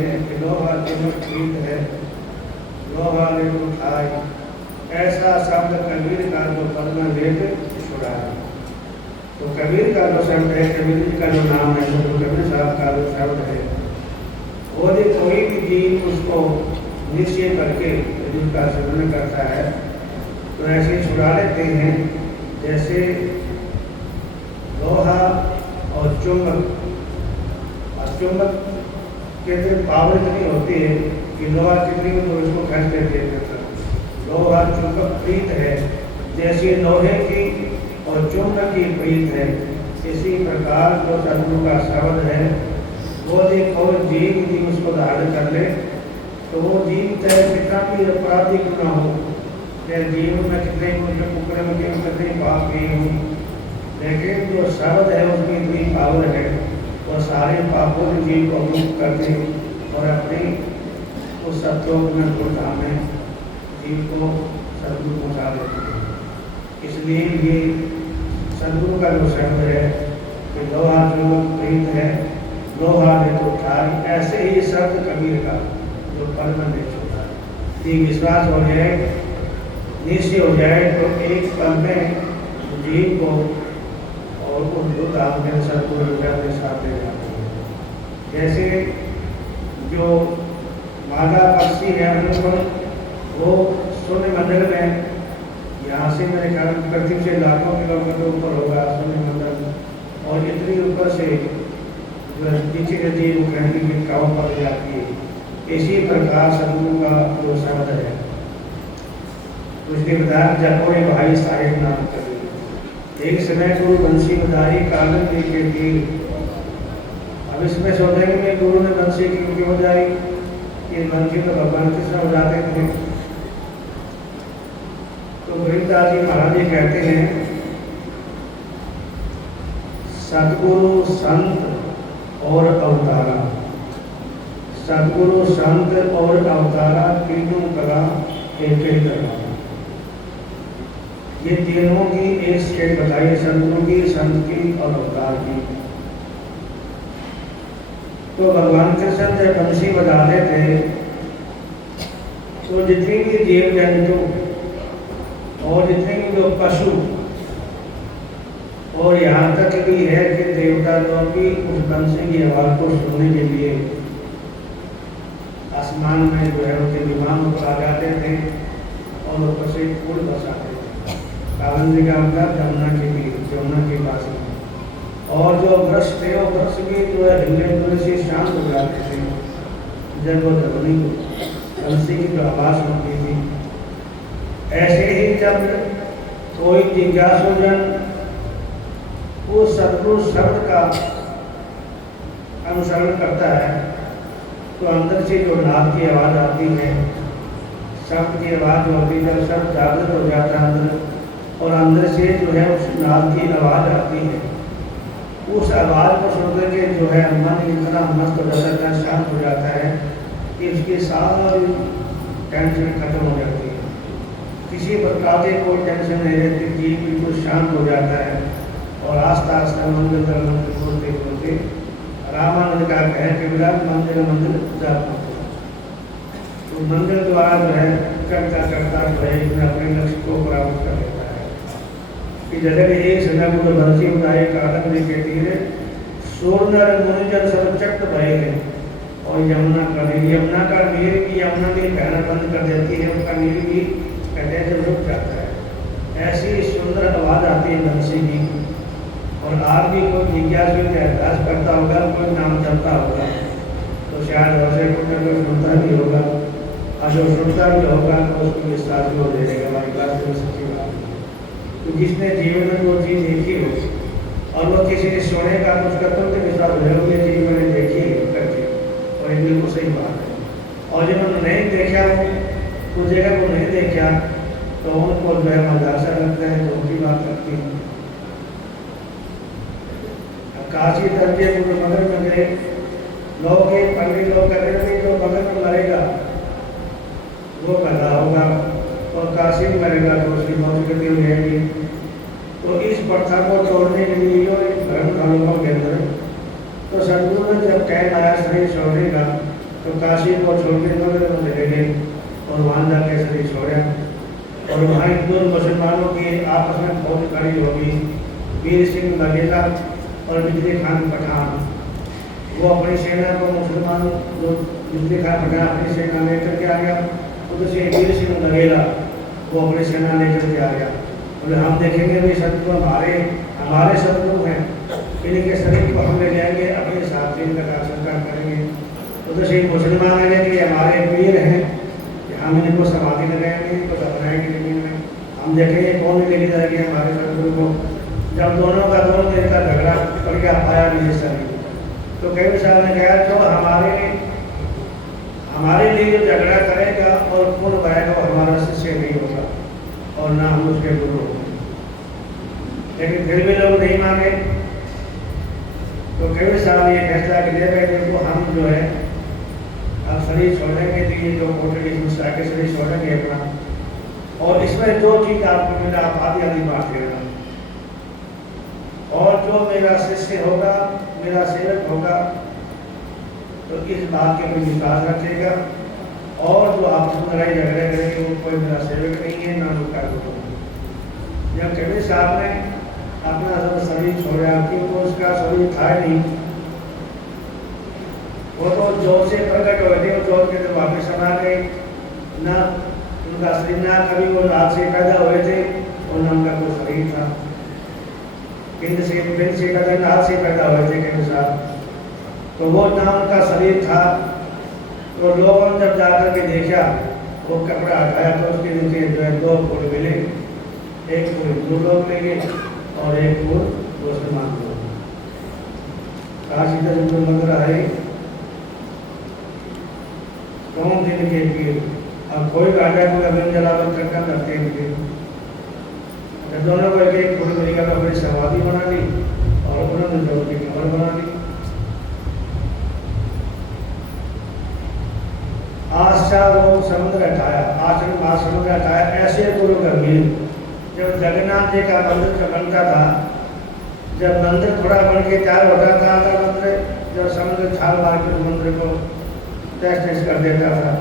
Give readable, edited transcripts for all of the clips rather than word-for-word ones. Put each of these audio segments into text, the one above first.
है कि लोहा चिमट प्रीत है, लोहा ले उठाई, ऐसा शब्द कबीर का जो पद में वेद छुड़ाए। तो कबीर का जो शब्द है, कबीर जी का जो नाम है, तो कबीर साहब का जो शब्द है, वो यदि कोई भी जीव उसको निश्चय करके यदि उसका सेवन करता है तो ऐसे छुड़ा लेते हैं जैसे लोहा और चुंबक। और चुंबक के जो पावर इतनी होती है कि लोहा कितनी तो इसको खींच लेते हैं। लोहा चुंबक प्रीत है, जैसे लोहे की और चुंबक की प्रीत है, इसी प्रकार जो सदगुरु का शब्द है वो देखो जीव यदि उसको धारण कर ले तो वो जीव चाहे कितना भी अपराधी क्यों ना हो, चाहे जीवन में कितने कुकड़े में कितने पाप किए हों, लेकिन जो शब्द है उसकी इतनी पावर है वो सारे पापों से जीव को मुक्त करके और अपने उस सत्योग में धाम में जीव को सदगुरु पहुँचा देते हैं। इसलिए ये सदगुरु का जो शब्द है कि लोहा चुंबक प्रीत है, लोहा ने तो उठाई, ऐसे ही शब्द कबीर का जो पद में छुड़ा है। विश्वास हो जाए, निश्चय हो जाए तो एक पल में जीव को और उद्भुत आपके सदगुरु के साथ ले जाते हैं। जैसे जो मादा पक्षी है वो शून्य मंडल में, यहाँ से मेरे ख्याल पृथ्वी से लाखों किलोमीटर ऊपर होगा शून्य मंडल, और इतनी ऊपर से जो नीचे नदी वो कहने की काव पर जाती है। इसी प्रकार सदगुरु का जो शब्द है उसके बताया जब कोई भाई साहेब नाम करे। एक समय गुरु बंसी बधाई कालन के तीर। अब इसमें सोचेंगे में गुरु ने बंसी क्यों बजाई, ये बंसी तो भगवान कृष्ण बजाते थे। तो गोविंददास जी महाराज जी कहते हैं सतगुरु संत और अवतारा, सतगुरु संत और अवतारा तीनों कला एक ही कला। ये तीनों की एक स्टेट बताइए, सतगुरु की, संत की और अवतार की। तो भगवान कृष्ण जब बंसी बजाते थे तो जितनी भी जीव जंतु और जितने भी जो पशु और यहाँ तक भी है कि देवता लोग भी उस बंसी की आवाज को सुनने के लिए आसमान में जो है उनके विमान पर आ जाते थे और ऊपर से फूल बरसाते थे। कावन जी का मतलब जमुना के पास में, और जो वृक्ष थे वो वृक्ष भी जो है हिलने से शांत हो जाते थे जब वो ध्वनि बंसी की जो आवाज सुनती थी। ऐसे ही जब कोई जिज्ञासुजन उस सतगुरु शब्द का अनुसरण करता है तो अंदर से जो नाद की आवाज़ आती है, शब्द की आवाज़ होती है, जब शब्द जागृत हो जाता है अंदर, और अंदर से जो है उस नाद की आवाज़ आती है, उस आवाज़ को सुनकर के जो है मन इतना मस्त हो जाता है, शांत हो जाता है कि उसकी सारी टेंशन खत्म हो जाती है। किसी प्रकार के कोई टेंशन नहीं रहती, जी बिल्कुल शांत हो जाता है। और आस्ता आस्ता मंदिर बोलते बोलते रामानंद का कहे कि विराट मंदिर मंदिर जाता तो मंदिर द्वारा जो है करता करता जो है अपने लक्ष्य को प्राप्त कर लेता है। कि जैसे एक समय को बंसी उठाए कालक जी के तीरे सूर्य मुनिजन सब चक्त भय है, और यमुना का नीर की यमुना भी बहना बंद कर देती है, उसका नीर भी कहते से रुक जाता है। ऐसी सुंदर आवाज़ आती है बंसी की। और आप भी कोई जिज्ञासु अभ्यास करता होगा, कोई नाम चलता होगा तो शायद वैसे कोई सुनता भी होगा, और जो सुनता भी होगा तो उसको विश्वास भी हो जाएगा हमारी बात में सच्ची बात है। तो जिसने जीवन में वो चीज़ देखी हो और वो किसी ने सुनेगा तो उसका तुरंत विश्वास हो जाएगा ये चीज़ मैंने देखी है करके, और ये बिल्कुल सही बात है। और जिन्होंने नहीं देखा हो उस जगह को नहीं देखा तो उनको जो है मजासा लगता है, तो उनकी बात करती है। काशी तक के बगल में गए लोग, एक पंडित लोग कहते थे जो बगल में मरेगा वो गधा होगा और काशी में मरेगा तो उसकी मौत गति हो जाएगी। तो इस प्रथा को तोड़ने के लिए धर्म कानूनों के अंदर तो सदगुरु ने जब टाइम आया शरीर छोड़ने का तो काशी को छोड़ के नगर में चले गए और वहाँ जाके शरीर छोड़ा। और वहाँ हिंदू मुसलमानों की आपस में बहुत खड़ी होगी। वीर सिंह बघेला और बिजली खान पठान, वो अपनी सेना को मुसलमानों जो बिजली खान पठान अपनी सेना लेकर के आ गया, उधर से वीर सिंह बघेला वो अपनी सेना लेकर के आ गया। बोले हम देखेंगे भाई शत्रु हमारे शत्रु हैं, इनके शरीर को हम ले जाएंगे, अपने साथ से इनका संस्कार करेंगे। उधर से मुसलमान आ गए कि हमारे वीर हैं, हम इनको समाधि लगाएंगे, इनको दफनाएंगे जमीन में, हम देखेंगे कौन लेके जाएंगे हमारे शत्रु को। जब दोनों का दोनों दिन का झगड़ा पड़ गया, पाया नहीं शरीर, तो कई साहब ने कहा जो हमारे लिए जो झगड़ा करेगा और खून बहेगा वो हमारा शिष्य नहीं होगा और ना हम उसके गुरु होंगे। लेकिन फिर भी लोग नहीं माने, तो कई साहब ये फैसला ले बैठे तो हम जो है अब शरीर छोड़ेंगे, तो ये जो कोटड़ी दूसरा के शरीर छोड़ेंगे अपना, और इसमें जो चीज आपको मिला आप आधी बांट लेना, और जो मेरा शिष्य होगा, मेरा सेवक होगा, तो इस बात के पर विश्वास रखेगा, और जो आपस में लड़ाई झगड़े करेंगे वो कोई मेरा सेवक नहीं है, ना उसका गुरु। जब कबीर साहब ने अपना सब शरीर छोड़ा, क्योंकि उसका शरीर था नहीं, वो तो जोर से प्रकट हुए थे, वो जोर के तो वापस आ गए ना, उनका शरीर ना कभी वो रात से पैदा हुए थे और ना उनका कोई शरीर था, पिंड से पैदा रात से पैदा हुए थे कबीर साहब, तो वो ना उनका शरीर था। तो लोगों ने जब जाकर के देखा वो कपड़ा हटाया तो उसके नीचे जो है दो फूल मिले, एक फूल हिंदू लोग ले गए और एक फूल मुसलमान लोग। काशी का जो लग रहा है कौन दिन के पीर, अब कोई राजा को अभी जलावन करना करते हैं, जब दोनों को एक फूल मिलेगा तो अपनी समाधि बना ली और उन्होंने जो उनकी कमर बना ली। आशा वो समुद्र हटाया, आश्रम समुद्र हटाया, ऐसे गुरु गंभीर। जब जगन्नाथ जी का मंदिर बनता था, जब मंदिर थोड़ा बन के तैयार होता था मंदिर, जब समुद्र छाल मार के मंदिर को टेस्ट कर देता था,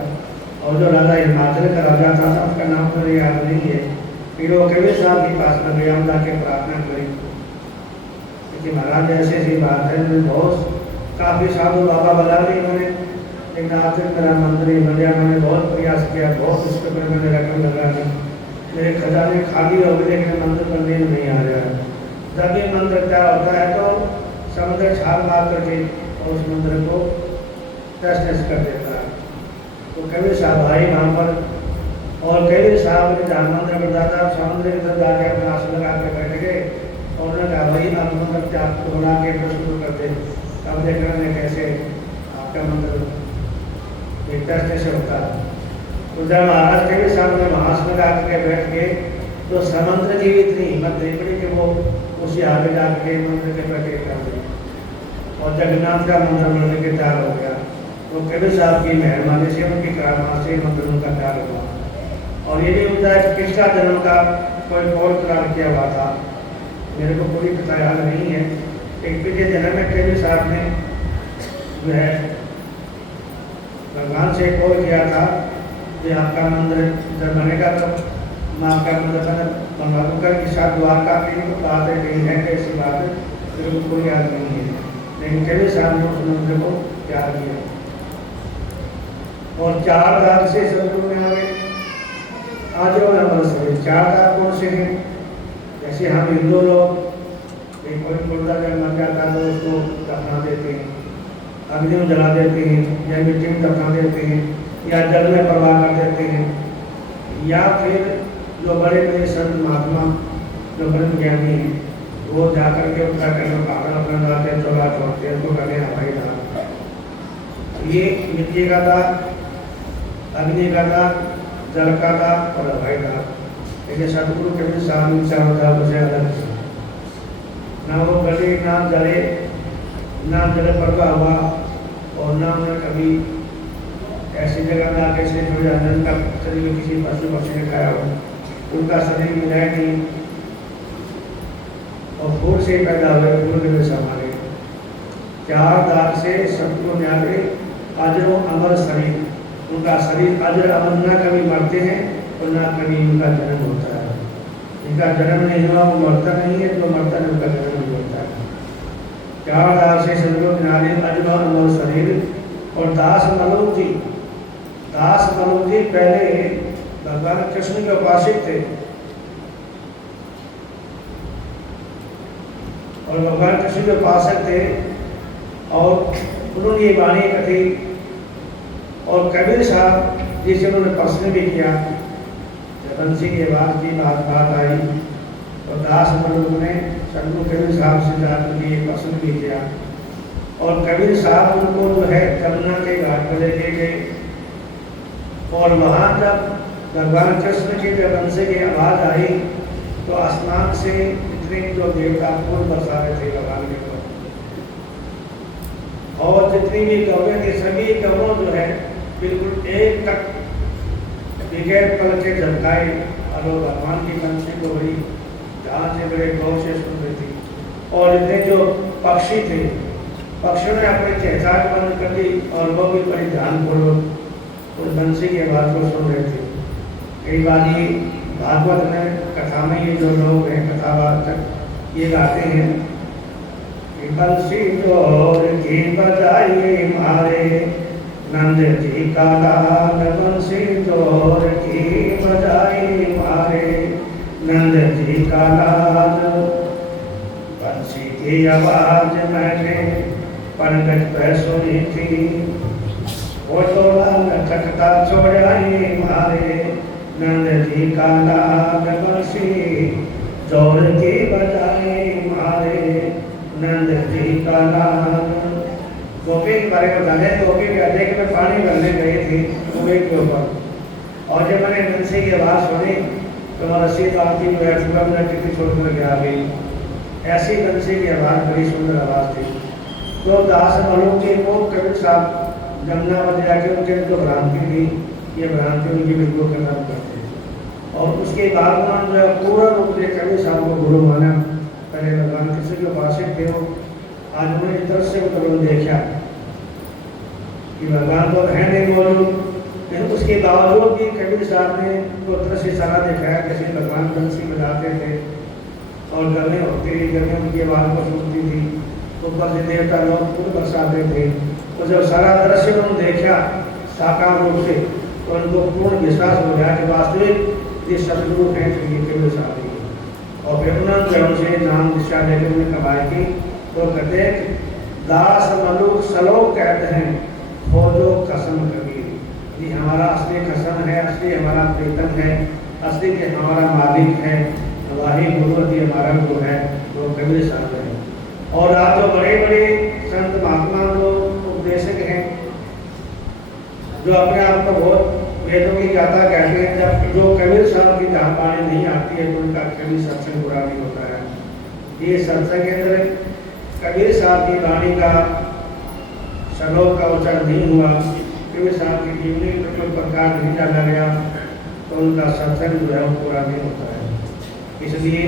और जो राजा हिमाचल का राजा था उसका नाम तो याद नहीं है, फिर वो कबीर साहब के पास में गया, जाके प्रार्थना करी कि महाराज ऐसी ऐसी बात है, बहुत काफ़ी साधु बाबा बना ली उन्होंने, लेकिन आखिर मेरा मंदिर बन गया, मैंने बहुत प्रयास किया, बहुत उसके ऊपर मैंने रकम लगा दी, मेरे खजाने खाली हो गए, लेकिन मंदिर बनने में नहीं आ रहा है। जब ये मंदिर क्या होता है तो समुद्र छाल मार करके और उस मंदिर को टेस्ट कर देता है। तो कबीर साहब भाई वहाँ पर, और कबीर साहब ने जहाँ मंदिर बनता था समुद्र की तरफ जाके अपना आसन लगा के बैठ गए, और उन्होंने कहा भाई आप मंदिर क्या बना के शुरू कर दे, तब देखना कैसे आपका मंदिर टेस्ट कैसे होता है। तो जब महाराज कबीर साहब ने महासन लगा के बैठ गए तो समुद्र की इतनी हिम्मत नहीं पड़ी कि वो उसी आगे जाके मंदिर के बैठे कर दिए, और जगन्नाथ का मंदिर बनने के तैयार हो गया। तो कबीर साहब की मेहरबानी से, उनकी करामात से मंदिर उनका तैयार हुआ। और ये भी होता है कि पिछला जन्म का कोई और करार किया हुआ था, मेरे को पूरी पता याद नहीं है, एक पिछले जन्म में कबीर साहब ने जो है भगवान से कॉल किया था कि आपका मंदिर जब बनेगा तो मैं आपका मंदिर बनवा दूँगा, कि साथ द्वारका की बात है कहीं है, कैसी बात है मेरे को कोई याद नहीं है, लेकिन कबीर साहब ने उस मंदिर को तैयार किया। और 4 दाग से सदगुरु में आ गए, आज वो नंबर से 4 दाग कौन से हैं, जैसे हम हिंदू लोग कोई मुर्दा जब मर जाता है तो उसको दफना देते हैं, अग्नि में जला देते हैं, या मिट्टी में दफना देते हैं, या जल में प्रवाह कर देते हैं, या फिर जो बड़े बड़े संत महात्मा जो बड़े ज्ञानी हैं वो जाकर के उनका करना पागल अपना लाते हैं, चौला छोड़ते हैं, तो कहते हैं हवाई दाग। ये मिट्टी का दाग, अग्नि का दाग, जल का दाग और हवाई दाग, लेकिन सतगुरु कबीर साहब चारों दाग से अलग, ना वो गले ना जले ना जल प्रवाह हुआ, और ना उन्हें कभी ऐसी जगह में आके से जो जानवर का शरीर किसी पशु पक्षी ने खाया हो, उनका शरीर मिला नहीं, और फूल से पैदा हुए फूल में समारे 4 दाग से सतगुरु ने आगे अजर अमर शरीर, उनका शरीर अजर अमर, ना कभी मरते हैं और ना कभी उनका जन्म होता है। जिनका जन्म नहीं हुआ वो मरता नहीं है, जो मरता है उनका जन्म नहीं होता है। चार दास से सदगुरु किनारे अजर अमर शरीर। और दास मलुक जी, दास मलुक जी पहले भगवान कृष्ण के उपासक थे और भगवान कृष्ण के उपासक थे और उन्होंने ये वाणी कथी और कबीर साहब जिसे उन्होंने प्रश्न भी किया। जब बंसी के बाद की बात आई और दास मलुक ने सदगुरु कबीर साहब से जाकर के प्रश्न भी किया और कबीर साहब उनको जो है जमुना के घाट पर लेके गए और वहाँ जब भगवान कृष्ण की जब बंसी की आवाज़ आई तो आसमान से जितने जो देवता फूल बरसा रहे थे भगवान के ऊपर और जितनी भी गौरें थी सभी गौरों जो है बिल्कुल एक तक बगैर पल के झपकाए और वो भगवान की बंसी को बड़ी ध्यान से बड़े गौर से सुन रही थी। और इतने जो पक्षी थे पक्षियों ने अपनी चहचहाट बंद कर दी और वो भी बड़ी ध्यानपूर्वक उस बंसी की आवाज़ को सुन रहे थे। कई बार ये भागवत में कथा में ये जो लोग हैं कथावाचक ये गाते हैं कि बंसी जोर की बजाइए मारे नंद जी का लाल, बंसी जोर की बजाइए मारे नंद जी का लाल। बंसी की आवाज मैंने पंडित पर सुनी थी, वो तोला लटकता छोड़ाई मारे नंद जी का लाल, बंसी जोर की बजाए मारे नंद जी का लाल। गोपी के बारे में बताने, गोपी के अड्डे में पानी भरने गए थे कुएं के ऊपर और जब मैंने बंसी की आवाज़ सुनी तो रस्सी बांधी कितनी छोड़कर गया गई। ऐसी बंसी की आवाज़ बड़ी सुंदर आवाज़ थी। तो दास मलुक जी को कबीर साहब जमुना पर जाके उनके जो भ्रांति थी ये भ्रांति उनकी बिल्कुल खत्म करते और उसके बाद उन्होंने जो पूरा रूप से कबीर साहब को गुरु माना। पहले भगवान कृष्ण के उपासक थे वो, आज उन्होंने इस तरह से उनको देखा कि भगवान तो है नहीं मौजूद, लेकिन उसके बावजूद भी कबीर साहब ने वो तरह से सारा दिखाया कैसे भगवान बंसी बजाते थे और गर्मी होती थी, गर्मी उनकी आवाज़ को सुनती थी, ऊपर से देवता लोग खुद बरसाते थे। तो जब सारा दृश्य उन्होंने देखा साकार रूप से तो उनको पूर्ण विश्वास हो गया कि वास्तविक ये सदगुरु हैं तो ये कबीर साहब ही। और फिर उन्होंने उनसे नाम दिशा लेकर उन्हें कमाई की तो कहते दास मलुक सलोक कहते हैं खोजो कसम कबीर। ये हमारा असली कसम है, असली हमारा प्रीतम है, असली के हमारा मालिक है, वाही गुरुवती हमारा गुरु है वो कबीर साहब है। और आज जो बड़े बड़े संत महात्मा जो उपदेशक हैं जो अपने आप को बहुत वेदों की गाथा कहते हैं, जब जो कबीर साहब की जहाँ पानी नहीं आती है तो उनका कभी सत्संग पूरा नहीं होता है। ये सत्संग के अंदर कबीर साहब की वाणी का श्लोक का उच्चारण नहीं हुआ, कबीर साहब की जीवनी पर कोई प्रकाश नहीं डाला गया तो उनका सत्संग जो है वो पूरा नहीं होता है। इसलिए